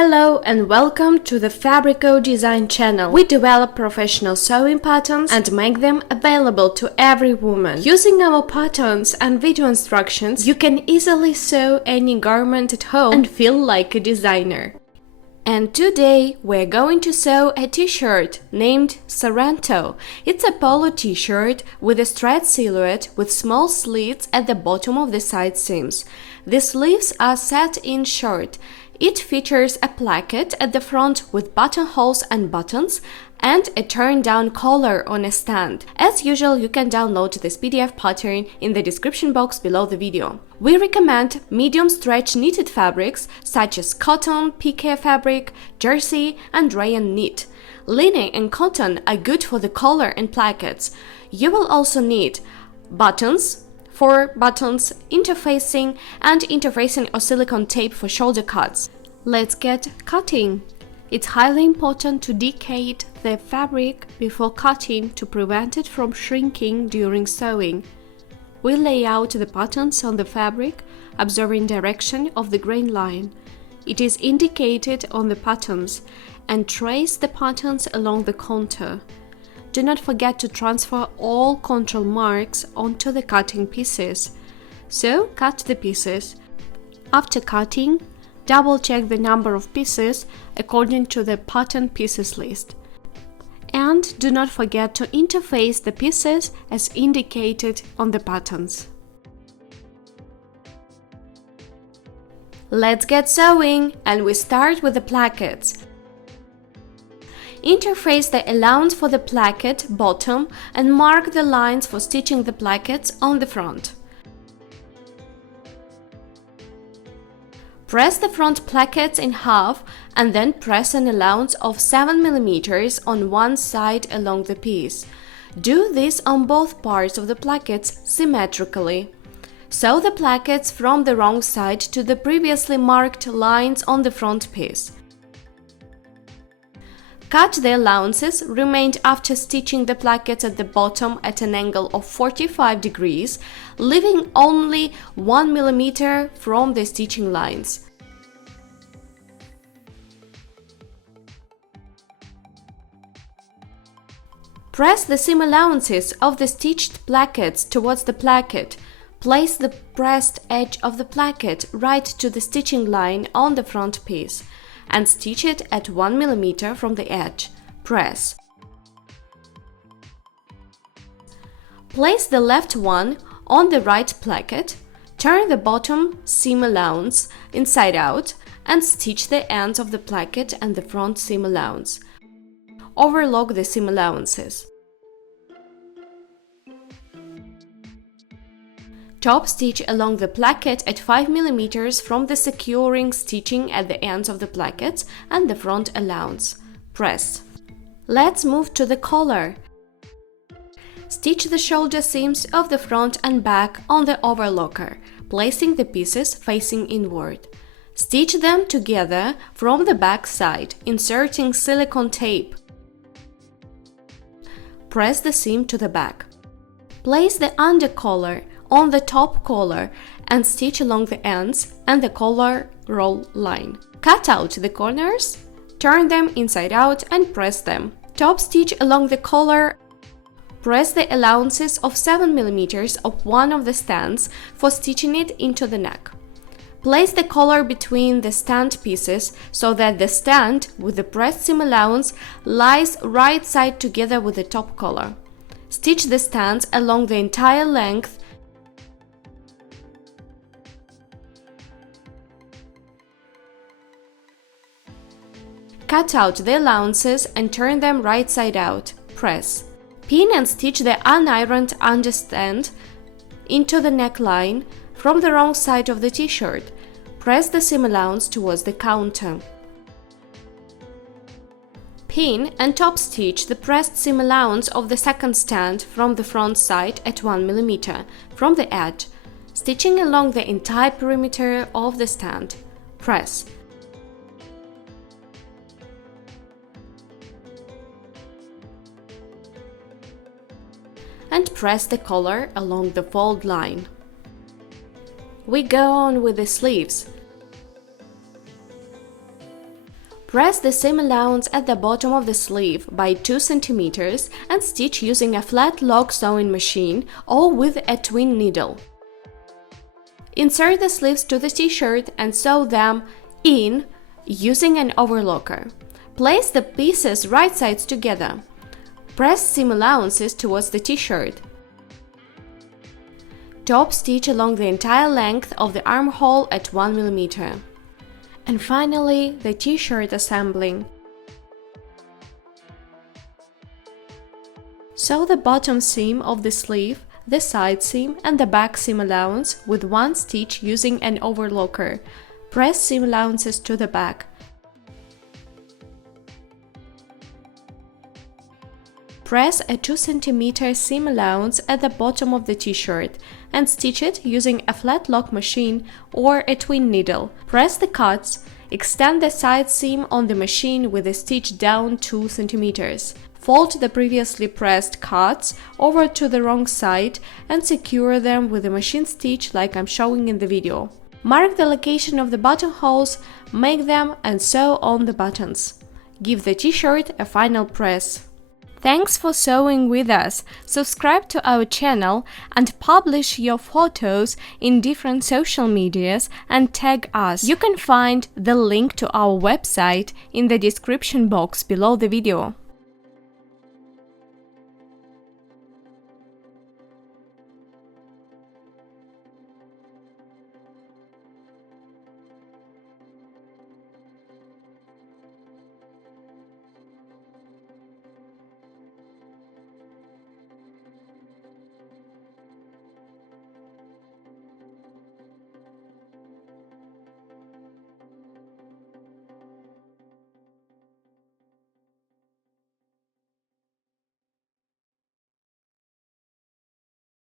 Hello and welcome to the Fabrico.Design channel. We develop professional sewing patterns and make them available to every woman. Using our patterns and video instructions, you can easily sew any garment at home and feel like a designer. And today we're going to sew a t-shirt named Sorrento. It's a polo t-shirt with a straight silhouette with small slits at the bottom of the side seams. The sleeves are set in short. It features a placket at the front with buttonholes and buttons and a turn-down collar on a stand. As usual, you can download this PDF pattern in the description box below the video. We recommend medium stretch knitted fabrics such as cotton, piqué fabric, jersey, and rayon knit. Linen and cotton are good for the collar and plackets. You will also need buttons, 4 buttons, interfacing or silicone tape for shoulder cuts. Let's get cutting. It's highly important to decade the fabric before cutting to prevent it from shrinking during sewing. We lay out the patterns on the fabric, observing direction of the grain line. It is indicated on the patterns, and trace the patterns along the contour. Do not forget to transfer all control marks onto the cutting pieces. So, cut the pieces. After cutting, double-check the number of pieces according to the pattern pieces list. And do not forget to interface the pieces as indicated on the patterns. Let's get sewing, and we start with the plackets. Interface the allowance for the placket bottom and mark the lines for stitching the plackets on the front. Press the front plackets in half and then press an allowance of 7 mm on one side along the piece. Do this on both parts of the plackets symmetrically. Sew the plackets from the wrong side to the previously marked lines on the front piece. Cut the allowances remained after stitching the plackets at the bottom at an angle of 45 degrees, leaving only 1 mm from the stitching lines. Press the seam allowances of the stitched plackets towards the placket. Place the pressed edge of the placket right to the stitching line on the front piece and stitch it at 1 mm from the edge. Press. Place the left one on the right placket, turn the bottom seam allowance inside out and stitch the ends of the placket and the front seam allowance. Overlock the seam allowances. Top stitch along the placket at 5 mm from the securing stitching at the ends of the plackets and the front allowance. Press. Let's move to the collar. Stitch the shoulder seams of the front and back on the overlocker, placing the pieces facing inward. Stitch them together from the back side, inserting silicone tape. Press the seam to the back. Place the undercollar on the top collar and stitch along the ends and the collar roll line. Cut out the corners, turn them inside out and press them. Top stitch along the collar. Press the allowances of 7 mm of one of the stands for stitching it into the neck. Place the collar between the stand pieces so that the stand with the pressed seam allowance lies right side together with the top collar. Stitch the stands along the entire length. Cut out the allowances and turn them right side out. Press. Pin and stitch the unironed understand into the neckline from the wrong side of the t-shirt. Press the seam allowance towards the counter. Pin and top stitch the pressed seam allowance of the second stand from the front side at 1 mm from the edge, stitching along the entire perimeter of the stand. Press. And press the collar along the fold line. We go on with the sleeves. Press the seam allowance at the bottom of the sleeve by 2 cm and stitch using a flat lock sewing machine or with a twin needle. Insert the sleeves to the t-shirt and sew them in using an overlocker. Place the pieces right sides together. Press seam allowances towards the t-shirt. Top stitch along the entire length of the armhole at 1 mm. And finally, the t-shirt assembling. Sew the bottom seam of the sleeve, the side seam and the back seam allowance with 1 stitch using an overlocker. Press seam allowances to the back. Press a 2 cm seam allowance at the bottom of the t-shirt and stitch it using a flat lock machine or a twin needle. Press the cuts, extend the side seam on the machine with a stitch down 2 cm. Fold the previously pressed cuts over to the wrong side and secure them with a machine stitch like I'm showing in the video. Mark the location of the buttonholes, make them and sew on the buttons. Give the t-shirt a final press. Thanks for sewing with us. Subscribe to our channel and publish your photos in different social medias and tag us. You can find the link to our website in the description box below the video.